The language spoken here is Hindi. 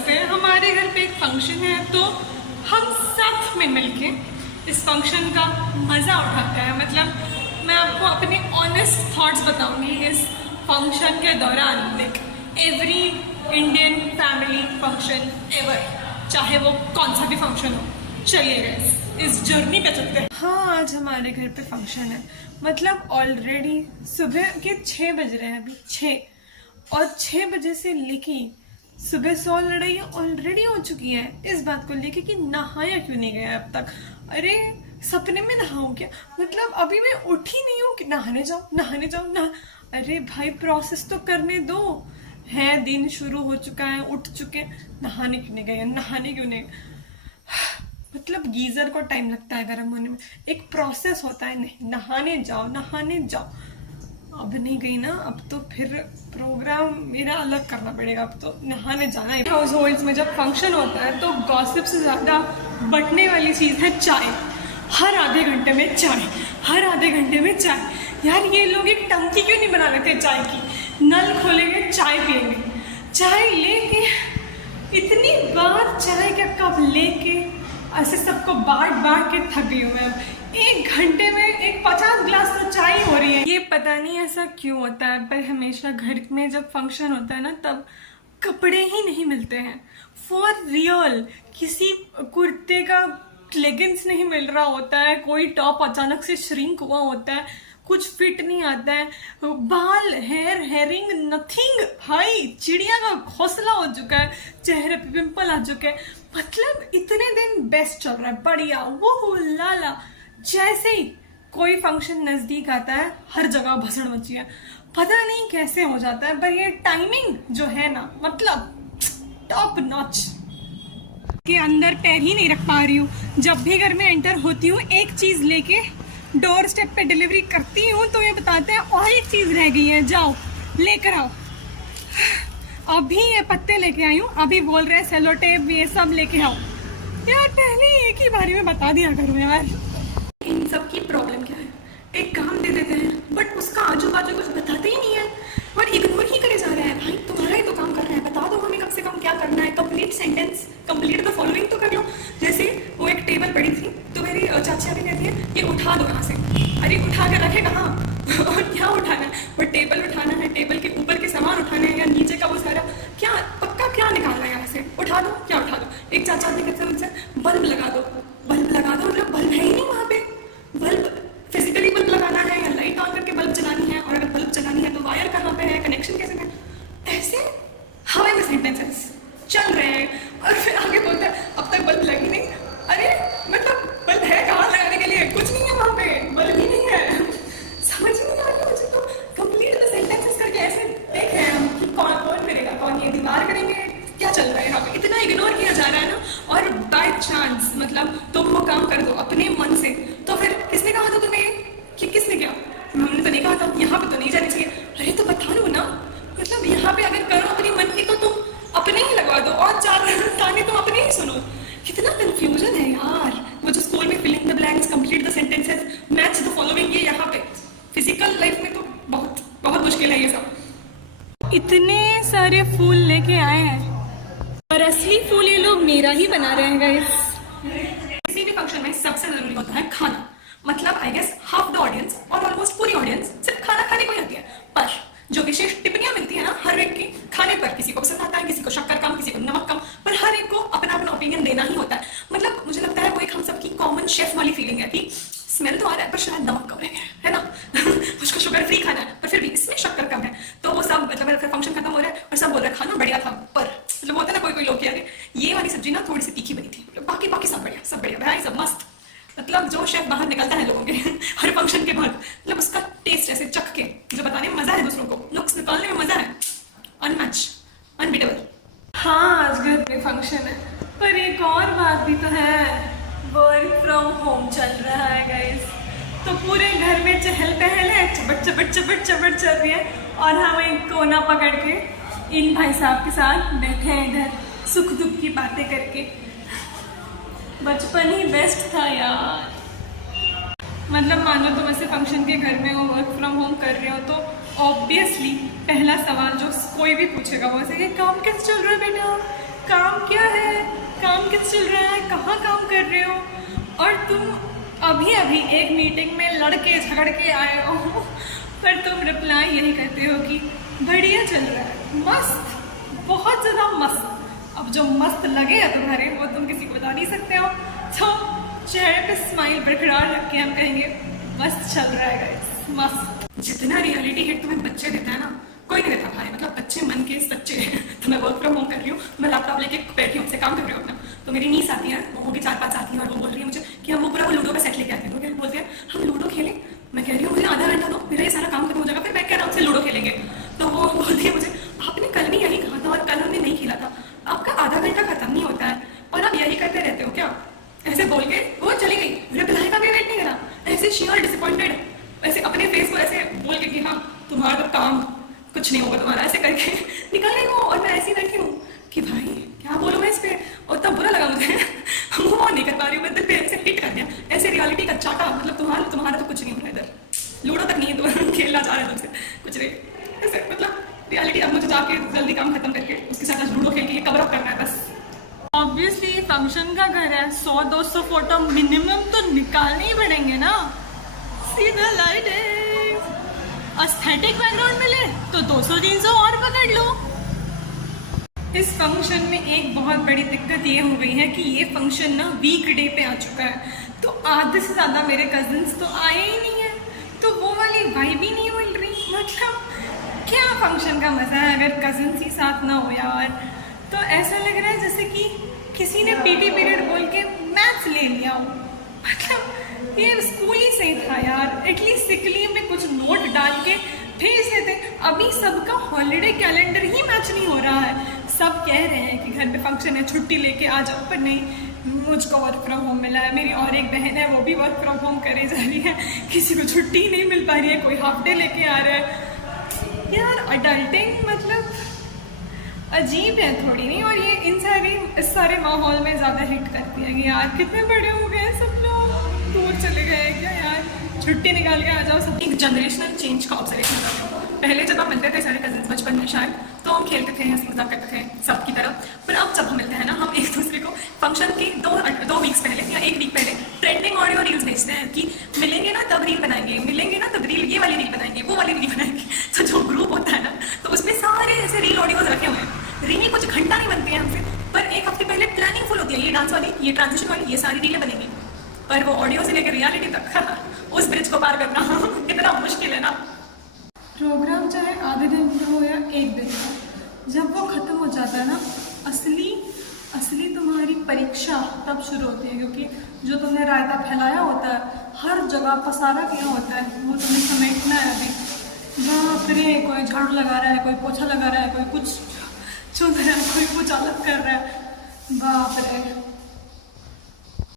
पे हमारे घर पे एक फंक्शन है तो हम साथ में मिलके इस फंक्शन का मज़ा उठाते हैं। मतलब मैं आपको अपने ऑनेस्ट थॉट्स बताऊंगी इस फंक्शन के दौरान। Like every Indian family function ever, चाहे वो कौन सा भी फंक्शन हो। चलिए गाइस इस जर्नी पे चलते हैं। हाँ, आज हमारे घर पे फंक्शन है। मतलब ऑलरेडी सुबह के 6 बज रहे हैं, अभी 6 और 6 बजे से लेके सुबह 100 लड़ाइयाँ ऑलरेडी हो चुकी हैं इस बात को लेके कि नहाया क्यों नहीं गया अब तक। अरे सपने में नहाऊं क्या? मतलब अभी मैं उठी नहीं हूँ कि नहाने जाओ ना। अरे भाई प्रोसेस तो करने दो। है दिन शुरू हो चुका है, उठ चुके, नहाने क्यों नहीं गए? मतलब गीजर को टाइम लगता है गर्म होने में, एक प्रोसेस होता है। नहीं, नहाने जाओ। अब नहीं गई ना, अब तो फिर प्रोग्राम मेरा अलग करना पड़ेगा। अब तो नहाने जाना है। हाउस होल्ड्स में जब फंक्शन होता है तो गॉसिप से ज़्यादा बटने वाली चीज़ है चाय। हर आधे घंटे में चाय। यार ये लोग एक टंकी क्यों नहीं बना लेते चाय की? नल खोलेंगे, चाय पियेंगे, चाय लेके इतनी बार चाय का कप लेके ऐसे सबको बांट के थक गई हूँ मैं। 1 घंटे में एक 50 ग्लास तो चाय हो रही है। ये पता नहीं ऐसा क्यों होता है, पर हमेशा घर में जब फंक्शन होता है ना तब कपड़े ही नहीं मिलते हैं। फॉर रियल, किसी कुर्ते का लेगिंग्स नहीं मिल रहा होता है, कोई टॉप अचानक से श्रिंक हुआ होता है, कुछ फिट नहीं आता है, बाल हेयरिंग नथिंग। भाई चिड़िया का घोंसला हो चुका है, चेहरे पे पिंपल आ चुके हैं। मतलब इतने दिन बेस्ट चल रहा है, बढ़िया, वो लाला। जैसे ही कोई फंक्शन नजदीक आता है हर जगह भसड़ मची है। पता नहीं कैसे हो जाता है, पर ये टाइमिंग जो है ना, मतलब टॉप नॉच। के अंदर पैर ही नहीं रख पा रही हूँ। जब भी घर में एंटर होती हूँ एक चीज लेके डोर स्टेप पे डिलीवरी करती हूँ तो ये बताते हैं और एक चीज रह गई है, जाओ लेकर आओ। अभी ये पत्ते लेके आई हूँ, अभी बोल रहे हैं सेलो टेप ये सब लेके आओ। यार पहले एक ही बारी में बता दिया करो यार। इन सब की प्रॉब्लम क्या है? एक काम दे देते हैं बट उसका आजू बाजू कुछ बताते ही नहीं है और इग्नोर ही करे जा रहे हैं। भाई तुम्हारा ही तो काम कर रहे हैं, बता दो हमें कम से कम क्या करना है। Complete sentence, complete the following तो कर लो। जैसे वो एक टेबल पड़ी थी तो मेरी चाची अभी कहती है ये उठा दो यहाँ से। अरे उठा कर रखे कहाँ? और क्या उठाना है? वो टेबल उठाना है, टेबल के ऊपर के सामान उठाने हैं या नीचे का वो सारा क्या पक्का क्या निकालना है यहाँ से? उठा दो, क्या उठा दो? एक चाचा ने कहते हैं मुझसे बल्ब लगा दो। मतलब बल्ब है ही नहीं वहाँ पे। बल्ब फिजिकली बल्ब लगाना है या लाइट ऑन करके बल्ब चलानी है, और अगर बल्ब चलानी है तो वायर कहाँ पे है, कनेक्शन कैसे है? ऐसे हवा में सेंटेंसेस चल रहे हैं और फिर आगे बोलते हैं अब तक बल्ब लगी नहीं। अरे मतलब बल्ब है कहाँ लगाने के लिए? कुछ नहीं है वहाँ पे, बल्ब ही नहीं है। समझ नहीं आ रहा मुझे तो। कंप्लीट द सेंटेंसेस करके ऐसे देख रहे हैं हम कि कौन करेगा, कौन ये दीवार करेंगे, क्या चल रहा है यहाँ पे? इतना इग्नोर किया जा रहा है ना। और बाय चांस मतलब तुम वो काम कर दो अपने मन से, तो फिर किसने कहा था तुम्हें कि किसने किया? हमने तो नहीं कहा था यहाँ पे तो नहीं जानी चाहिए। अरे तो बता दो ना, मतलब यहाँ पे अगर करो अपनी मन की तो तुम अपने ही लगवा दो और 4 ताने तुम अपने ही सुनो। कितना कंफ्यूजन है यार। वो जो स्कूल में filling the blanks, complete the sentences, match the following, ये यहाँ पे फिजिकल लाइफ में तो बहुत बहुत मुश्किल है ये सब। इतने सारे फूल लेके आए हैं और असली फूल ये लोग मेरा ही बना रहे हैं गाइस। किसी भी फंक्शन में सबसे जरूरी होता है खाना। मतलब I guess half the audience और ऑलमोस्ट पूरी ऑडियंस सिर्फ खाना खाने को ही आती है, पर जो विशेष टिप्पणियां मिलती है ना हर एक की खाने पर, किसी को पसंद आता है, किसी को शक्कर कम, किसी को नमक कम, पर हर एक को अपना ओपिनियन देना ही होता है। मतलब मुझे लगता है वो एक हम सबकी कॉमन शेफ वाली फीलिंग है कि स्मेल तो आ रहा है पर शायद नमक कम है ना। मुझको शुगर फ्री खाना है पर फिर भी इसमें शक्कर कम है। तो वो सब मतलब फिर फंक्शन खत्म हो रहा है और सब बोल रहे हैं खाना बढ़िया था, पर मतलब होता है ना कोई लोग कह रहे ये वाली सब्जी ना थोड़ी सी तीखी बनी थी, बाकी सब बढ़िया भाई, सब मस्त। मतलब जो शेफ बाहर निकलता है लोगों के हर फंक्शन के बाद, मतलब उसका टेस्ट ऐसे चख के जो बताने में मजा है दूसरों को, नुक्स निकालने में मजा है, अनमैच, अनबीटेबल। हाँ आज घर में फंक्शन है, पर एक और बात भी तो है, वर्क फ्रॉम होम चल रहा है गाइस। तो पूरे घर में चहल पहल है, चपट चल रही है और हम एक कोना पकड़ के इन भाई साहब के साथ बैठे हैं इधर सुख दुख की बातें करके। बचपन ही बेस्ट था यार। मतलब मान लो तुम ऐसे फंक्शन के घर में हो, वर्क फ्रॉम होम कर रहे हो, तो ऑब्वियसली पहला सवाल जो कोई भी पूछेगा वो ऐसे कि काम कैसे चल रहा है बेटा, काम क्या है, काम कैसे चल रहा है, कहाँ काम कर रहे हो, और तुम अभी अभी एक मीटिंग में लड़के झगड़ के आए हो पर तुम रिप्लाई यही करते हो कि बढ़िया चल रहा है, मस्त, बहुत ज़्यादा मस्त। अब जो मस्त लगेगा तुम्हारे वो तुम किसी को बता नहीं सकते हो, तो चेहरे पे स्माइल बरकरार रख के हम कहेंगे मस्त चल रहा है गाइस, मस्त। जितना रियलिटी हिट तुम्हें बच्चे देता है ना, कोई नहीं देता भाई। मतलब बच्चे मन के सच्चे हैं। तो मैं वर्क फ्रॉम होम कर रही हूँ, मैं लैपटॉप लेके बैठी हूँ, से काम कर रही हूँ अपना। तो मेरी नीस आती है, वो भी 4-5 साथी हैं, और वो बोल रही है मुझे कि हम वो पूरा वो लूडो का सेट लेके आते हैं। तो बोलते हैं हम लूडो खेलें। मैं कह रही हूँ मुझे आधा घंटा दो, मेरा ये सारा काम खत्म हो जाएगा, फिर मैं कह रहा हूँ लूडो खेलेंगे। तो वो बोलती है मुझे आपने कल भी यही कहा था और कल हमने नहीं खेला था, आपका आधा घंटा खत्म नहीं होता है और आप यही करते रहते हो क्या? ऐसे बोल के वो चली गई, रिप्लाई का भी वेट नहीं करा, ऐसे शी और डिसअपॉइंटेड, ऐसे अपने फेस को ऐसे बोल के कि हाँ तुम्हारा तो काम कुछ नहीं होगा तुम्हारा, ऐसे करके निकल गई वो। और मैं ऐसी बैठी हूँ कि भाई क्या बोलूँ मैं इस पे, और तब बुरा लगा मुझे। मूव ऑन नहीं कर पा रही हूँ, मैं दिल पे ऐसे हिट कर दिया, ऐसे रियलिटी का चाटा। मतलब तुम्हारा तो कुछ नहीं हो रहा इधर, लूडो तक नहीं है तो खेलना चाह रहे तुमसे कुछ नहीं, ऐसे मतलब रियलिटी। अब मुझे जाके जल्दी काम खत्म करके उसके साथ लूडो खेल के कवर अप करना है बस। ऑब्वियसली फंक्शन का घर है, 100-200 फोटो मिनिमम तो निकालने ही पड़ेंगे ना। सीधा लाइटिंग, एस्थेटिक बैकग्राउंड मिले तो 200-300 और पकड़ लो। इस फंक्शन में एक बहुत बड़ी दिक्कत ये हो गई है कि ये फंक्शन ना वीकडे पे आ चुका है, तो आधे से ज़्यादा मेरे कजिन्स तो आए ही नहीं है, तो वो वाली वाइब भी नहीं मिल रही। मतलब क्या फंक्शन का मज़ा है अगर कजिन्स ही साथ ना हो यार। तो ऐसा लग रहा है जैसे कि किसी ने पीटी पीरियड बोल के मैथ्स ले लिया हो। मतलब ये स्कूल ही सही था यार, एटलीस्ट सिक लीव में कुछ नोट डाल के भेज देते। अभी सबका हॉलीडे कैलेंडर ही मैच नहीं हो रहा है। सब कह रहे हैं कि घर पे फंक्शन है, छुट्टी लेके आ जाओ, पर नहीं, मुझको वर्क फ्रॉम होम मिला है। मेरी और एक बहन है, वो भी वर्क फ्रॉम होम करे जा रही है, किसी को छुट्टी नहीं मिल पा रही है, कोई हाफ डे लेके आ रहा है। यार अडल्टिंग मतलब अजीब है थोड़ी, नहीं? और ये इस सारे माहौल में ज़्यादा हिट करती है कि यार कितने बड़े हो गए सब लोग, दूर चले गए क्या यार, छुट्टी निकाल के आ जाओ सब। एक जनरेशनल चेंज का ऑब्जर्वेशन कर रहा हूँ। पहले जब हम मिलते थे सारे कजिन्स बचपन में शायद, तो हम खेलते थे, हंसी मजाक करते थे सबकी तरह। पर अब जब हम मिलते हैं ना, हम एक दूसरे को फंक्शन के 2 वीक्स पहले या 1 वीक पहले ट्रेंडिंग ऑडियो रील्स भेजते हैं कि मिलेंगे ना तब रील बनाएंगे, मिलेंगे ना तब रील, ये वाली रील बनाएंगे, वो वाली रील बनाएंगे। तो जो ग्रुप होता है ना, तो उसमें सारे ऐसे रील ऑडियोज रखे हुए हैं। रील कुछ घंटा नहीं बनती है हमसे, पर एक हफ्ते पहले प्लानिंग फुल होती है, ये डांस वाली, ये ट्रांजिशन वाली, ये सारी रीलें बनेंगी। पर वो ऑडियो से लेकर रियलिटी तक उस ब्रिज को पार करना कितना मुश्किल है ना। प्रोग्राम चाहे आधे दिन का हो या 1 दिन का, जब वो ख़त्म हो जाता है ना, असली तुम्हारी परीक्षा तब शुरू होती है। क्योंकि जो तुमने रायता फैलाया होता है, हर जगह पसारा किया होता है, वो तुम्हें समेटना है। अभी बाप रे, कोई झाड़ू लगा रहा है, कोई पोछा लगा रहा है, कोई कुछ चल रहा है, कोई कुछ अलग कर रहा है, बाप रे।